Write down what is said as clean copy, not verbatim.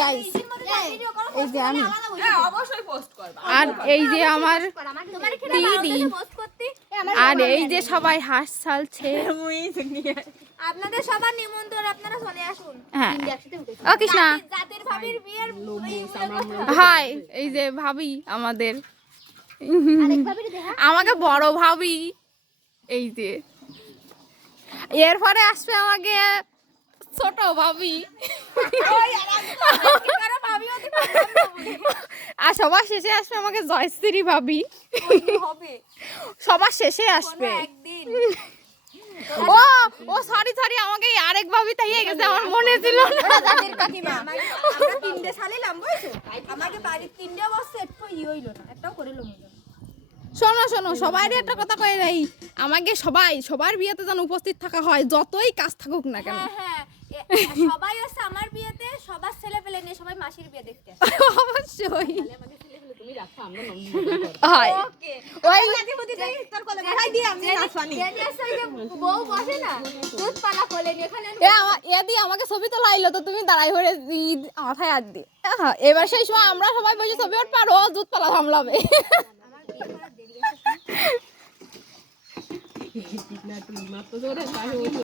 Guys এই যে আমি আর এই যে আমার দিদি আর এই যে সবাই হাঁস ছালছে আপনাদের সবার নিমন্ত্রণ, আপনারা চলে আসুন। হ্যাঁ ও কৃষ্ণা জাতির ভাবির বিয়ের হাই এই যে ভাবি আমাদের আমাকে বড় ভাবি এই যে এরপরে আসবে আমাকে ছোট ভাবি আর সবার শেষে আসবে আমাকে জয়শ্রী ভাবি সবার শেষে আসবে একদিন ও ও সরি সরি আমাকে আরেক ভাবি তাই গেছে আমার মনে ছিল না জাতির কাকিমা আমরা তিনটে সালিলাম বুঝছো, আমাকে বাড়ির তিনটে বছর একটু হইলো না, একটাও করিল না। শোনো শোনো সবাই একটা কথা কয়ে দেই আমাকে সবার বিয়েতে যেন উপস্থিত থাকা হয় যতই কাজ থাকুক না কেন। হ্যাঁ সবাই আছে আমার বিয়েতে, সবার ছেলে পেলে নিয়ে সবাই মাসির বিয়ে দেখতে আসে। অবশ্যই তুমি রাখো আমরা হয় ওকে ওই তোর কোলে ভাই দি আমি নাচবানি বউ বসে না দুধ পালা কোলে নিয়ে এখানে এদি আমাকে ছবি তো লাইলো তো তুমি দাঁড়াই হয়ে মাথায় হাত দি এবার সেই সময় আমরা সবাই বসে ছবি উঠবো আর ও দুধ পালা সামলাবে আমার বিয়ে করার দেরি আছে।